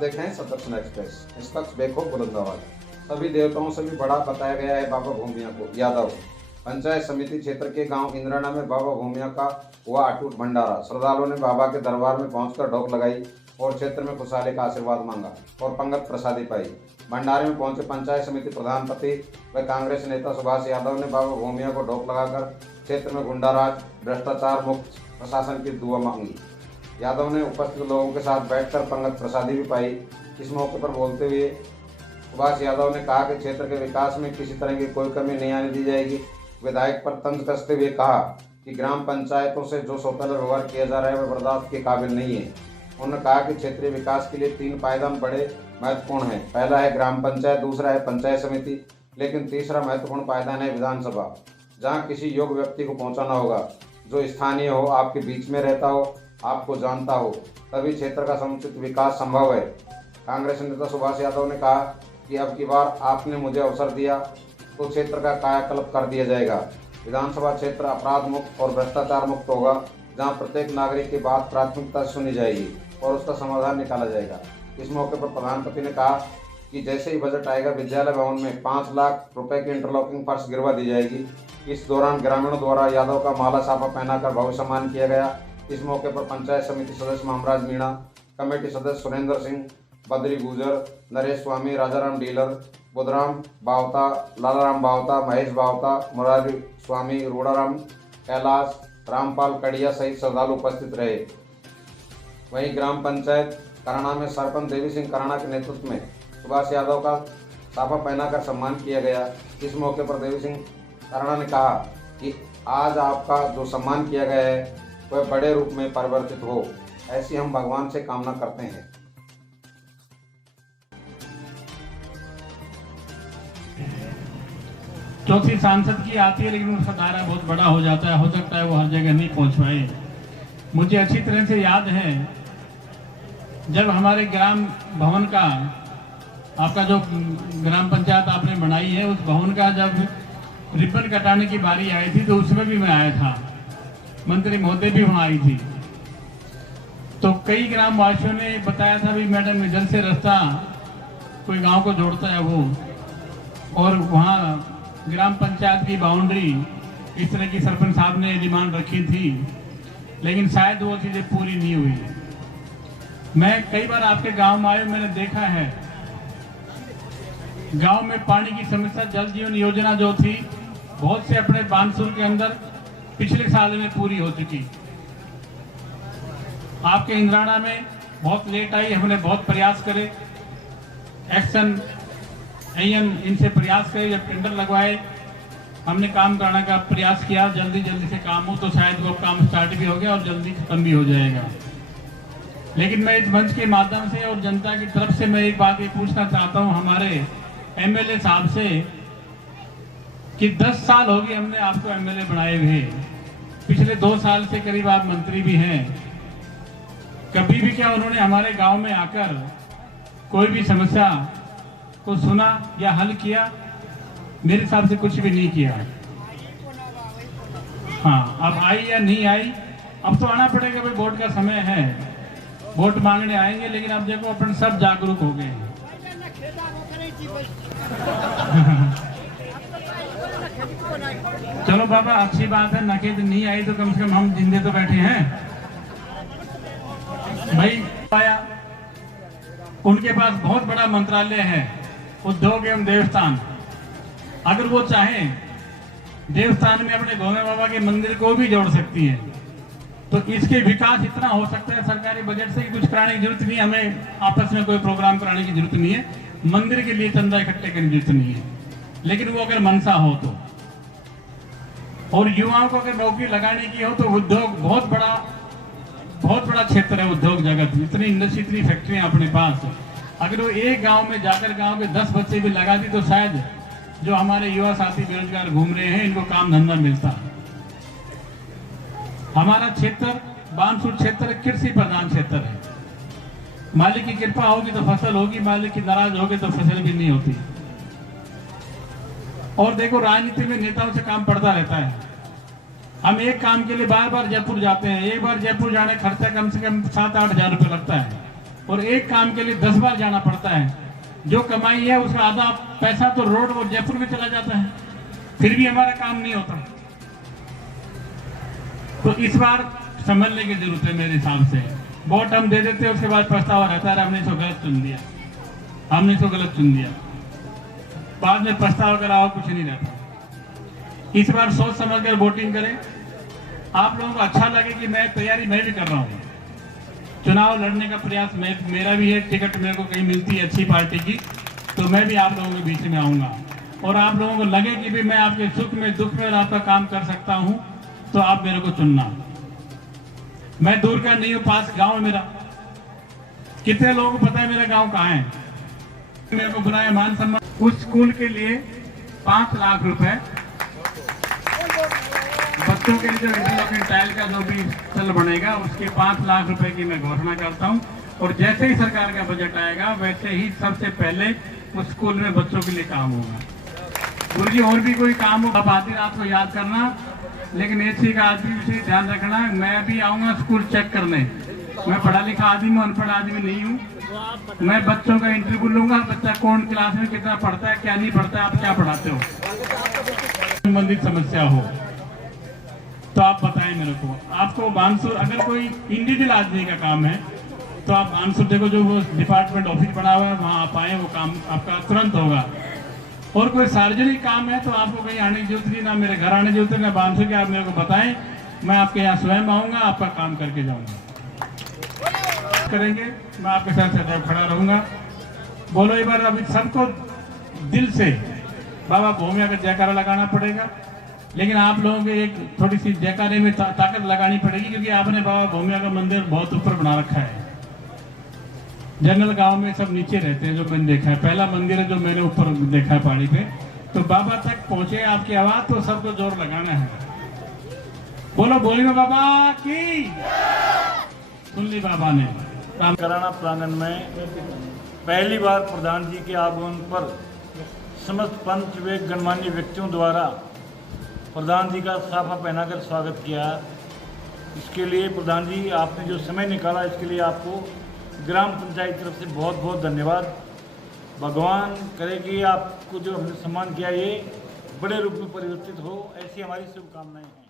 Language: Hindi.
देख रहे हैं सदर्शन एक्सप्रेस, निष्पक्ष बेखौफ बुलंदाबाद। सभी देवताओं से भी बड़ा बताया गया है बाबा भूमिया को। यादव पंचायत समिति क्षेत्र के गांव इंद्राना में बाबा भूमिया का हुआ अटूट भंडारा। श्रद्धालुओं ने बाबा के दरबार में पहुंचकर ढोक लगाई और क्षेत्र में खुशहाली का आशीर्वाद मांगा और पंगत प्रसादी पाई। भंडारे में पहुंचे पंचायत समिति प्रधान पति व कांग्रेस नेता सुभाष यादव ने बाबा भूमिया को ढोक लगाकर क्षेत्र में गुंडाराज, भ्रष्टाचार मुक्त प्रशासन की दुआ मांगी। यादव ने उपस्थित लोगों के साथ बैठकर पंगत प्रसादी भी पाई। इस मौके पर बोलते हुए सुभाष यादव ने कहा कि क्षेत्र के विकास में किसी तरह की कोई कमी नहीं आने दी जाएगी। विधायक पर तंज कसते हुए कहा कि ग्राम पंचायतों से जो सौतेला व्यवहार किया जा रहा है वह बर्दाश्त के काबिल नहीं है। उन्होंने कहा कि क्षेत्रीय विकास के लिए 3 पायदान बड़े महत्वपूर्ण हैं। पहला है ग्राम पंचायत, दूसरा है पंचायत समिति, लेकिन तीसरा महत्वपूर्ण पायदान है विधानसभा, जहां किसी योग्य व्यक्ति को पहुंचाना होगा जो स्थानीय हो, आपके बीच में रहता हो, आपको जानता हो, तभी क्षेत्र का समुचित विकास संभव है। कांग्रेस नेता सुभाष यादव ने कहा कि अब की बार आपने मुझे अवसर दिया तो क्षेत्र का कायाकल्प कर दिया जाएगा। विधानसभा क्षेत्र अपराध मुक्त और भ्रष्टाचार मुक्त होगा, जहां प्रत्येक नागरिक की बात प्राथमिकता से सुनी जाएगी और उसका समाधान निकाला जाएगा। इस मौके पर प्रधानपति ने कहा कि जैसे ही बजट आएगा विद्यालय भवन में 5 लाख रुपए की इंटरलॉकिंग फर्श गिरवा दी जाएगी। इस दौरान ग्रामीणों द्वारा यादव का माला साफा पहनाकर भव्य सम्मान किया गया। इस मौके पर पंचायत समिति सदस्य मामराज मीणा, कमेटी सदस्य सुरेंद्र सिंह, बद्री गुजर, नरेश स्वामी, राजाराम डीलर, बुधराम बावता, लालाराम बावता, महेश बावता, मुरारी स्वामी, रूढ़ाराम, कैलाश, रामपाल कड़िया सहित श्रद्धालु उपस्थित रहे। वहीं ग्राम पंचायत कराना में सरपंच देवी सिंह कराना के नेतृत्व में सुभाष यादव का साफा पहनाकर सम्मान किया गया। इस मौके पर देवी सिंह कराना ने कहा कि आज आपका जो सम्मान किया गया है वह बड़े रूप में परिवर्तित हो, ऐसी हम भगवान से कामना करते हैं। चौथी सांसद की आती है, लेकिन उसका दायरा बहुत बड़ा हो जाता है, हो सकता है वो हर जगह नहीं पहुंच पाए। मुझे अच्छी तरह से याद है जब हमारे ग्राम भवन का, आपका जो ग्राम पंचायत आपने बनाई है, उस भवन का जब रिबन कटाने की बारी आई थी तो उसमें भी मैं आया था, मंत्री महोदय भी वहां आई थी। तो कई ग्राम वासियों ने बताया था भी मैडम इधर से रास्ता कोई गांव को जोड़ता है वो, और वहाँ ग्राम पंचायत की बाउंड्री इस तरह की सरपंच साहब ने डिमांड रखी थी, लेकिन शायद वो चीजें पूरी नहीं हुई। मैं कई बार आपके गांव में आया, मैंने देखा है गांव में पानी की समस्या, जल जीवन योजना जो थी बहुत से अपने बानसूर के अंदर पिछले साल में पूरी हो चुकी। आपके इंद्राना में बहुत लेट आई, हमने बहुत प्रयास करे, एक्शन इनसे प्रयास करे, जब टेंडर लगवाए हमने काम कराने का प्रयास किया, जल्दी से काम हो, तो शायद वो काम स्टार्ट भी हो गया और जल्दी खत्म भी हो जाएगा। लेकिन मैं इस मंच के माध्यम से और जनता की तरफ से मैं एक बात ये पूछना चाहता हूँ हमारे एमएलए साहब से कि 10 साल हो गए हमने आपको एमएलए बनाए हुए, पिछले 2 साल से करीब आप मंत्री भी हैं। कभी भी क्या उन्होंने हमारे गांव में आकर कोई भी समस्या को सुना या हल किया? मेरे हिसाब से कुछ भी नहीं किया। हाँ, अब आई या नहीं आई, अब तो आना पड़ेगा भाई, वोट का समय है, वोट मांगने आएंगे। लेकिन अब देखो अपन सब जागरूक हो गए हैं। चलो बाबा, अच्छी बात है, नखेत नहीं आई तो कम से कम हम जिंदे तो बैठे हैं भाई। आया, उनके पास बहुत बड़ा मंत्रालय है, उद्योग एवं देवस्थान। अगर वो चाहें देवस्थान में अपने गोमे बाबा के मंदिर को भी जोड़ सकती है, तो इसके विकास इतना हो सकता है सरकारी बजट से कि कुछ कराने की जरूरत नहीं, हमें आपस में कोई प्रोग्राम कराने की जरूरत नहीं है, मंदिर के लिए चंदा इकट्ठे करने की जरूरत नहीं है। लेकिन वो अगर मनसा हो तो, और युवाओं को अगर नौकरी लगाने की हो तो उद्योग बहुत बड़ा क्षेत्र है, उद्योग जगत, इतनी इंडस्ट्री, इतनी फैक्ट्रियां अपने पास। अगर वो एक गांव में जाकर गांव के 10 बच्चे भी लगा दी तो शायद जो हमारे युवा साथी बेरोजगार घूम रहे हैं इनको काम धंधा मिलता। हमारा क्षेत्र बानसूर क्षेत्र कृषि प्रधान क्षेत्र है। मालिक की कृपा होगी तो फसल होगी, मालिक की नाराज होगी तो फसल भी नहीं होती। और देखो, राजनीति में नेताओं से काम पड़ता रहता है। हम एक काम के लिए बार बार जयपुर जाते हैं, एक बार जयपुर जाने खर्चा कम से कम 7-8 हजार रुपये लगता है। और एक काम के लिए 10 बार जाना पड़ता है। जो कमाई है उसका आधा पैसा तो रोड और जयपुर में चला जाता है, फिर भी हमारा काम नहीं होता। तो इस बार समझने की जरूरत है मेरे हिसाब से। वोट हम दे देते हैं, उसके बाद पछतावा रहता है, हमने इसको गलत चुन दिया, हमने इसको गलत चुन दिया, बाद में पछतावा करा और कुछ नहीं रहता। इस बार सोच समझ कर वोटिंग करें। आप लोगों को अच्छा लगे कि मैं तैयारी मैं भी कर रहा हूँ, चुनाव लड़ने का प्रयास मेरा भी है। टिकट मेरे को कहीं मिलती है अच्छी पार्टी की तो मैं भी आप लोगों के बीच में आऊंगा, और आप लोगों को लगे कि भी मैं आपके सुख में दुख में आपका काम कर सकता हूं तो आप मेरे को चुनना। मैं दूर का नहीं हूं, पास गांव है मेरा। कितने लोगों को पता है मेरा गांव कहाँ है? मेरे को बुलाया मान सम्मान। उस स्कूल के लिए 5 लाख रुपए बच्चों के लिए जो इंटरलॉकिंग टाइल का जो भी स्थल बनेगा उसके 5 लाख रुपए की मैं घोषणा करता हूं। और जैसे ही सरकार का बजट आएगा वैसे ही सबसे पहले उस स्कूल में बच्चों के लिए काम होगा। गुरु जी और भी कोई काम हो आप आधी रात को याद करना, लेकिन एक चीज का आदमी विशेष ध्यान रखना, मैं भी आऊंगा स्कूल चेक करने। मैं पढ़ा लिखा आदमी हूँ, अनपढ़ आदमी नहीं हूँ। मैं बच्चों का इंटरव्यू लूंगा, बच्चा कौन क्लास में कितना पढ़ता है क्या नहीं पढ़ता है, आप क्या पढ़ाते हो, संबंधित समस्या हो तो आप बताएं मेरे को। आपको बानसूर अगर कोई इंडिविजुअल आदमी का काम है तो आप बानसूर देखो, जो वो डिपार्टमेंट ऑफिस बना हुआ है वहाँ आप आए, वो काम आपका तुरंत होगा। और कोई सार्वजनिक काम है तो आपको कहीं आने की जरूरत नहीं, ना मेरे घर आने की जरूरत है ना बानसूर के। आप मेरे को बताएं, मैं आपके यहाँ स्वयं आऊँगा, आपका काम करके जाऊँगा। करेंगे, मैं आपके साथ सदैव खड़ा रहूँगा। बोलो एक बार अभी सबको दिल से बाबा भूमिया का जयकारा लगाना पड़ेगा, लेकिन आप लोगों के एक थोड़ी सी जयकारे में ताकत लगानी पड़ेगी, क्योंकि आपने बाबा भूमिया का मंदिर बहुत ऊपर बना रखा है। जंगल गांव में सब नीचे रहते हैं, जो मैंने देखा है। पहला मंदिर है जो मैंने ऊपर देखा है पहाड़ी पे। तो बाबा तक पहुंचे आपकी आवाज तो सबको जोर लगाना है। बोलो बोली में बाबा की सुन ली बाबा ने। कराना प्रांगण में पहली बार प्रधान जी के आगमन पर समस्त पंच व गणमान्य व्यक्तियों द्वारा प्रधान जी का साफा पहनाकर स्वागत किया। इसके लिए प्रधान जी आपने जो समय निकाला इसके लिए आपको ग्राम पंचायत तरफ से बहुत बहुत धन्यवाद। भगवान करे कि आपको जो हमने सम्मान किया ये बड़े रूप में परिवर्तित हो, ऐसी हमारी शुभकामनाएं हैं।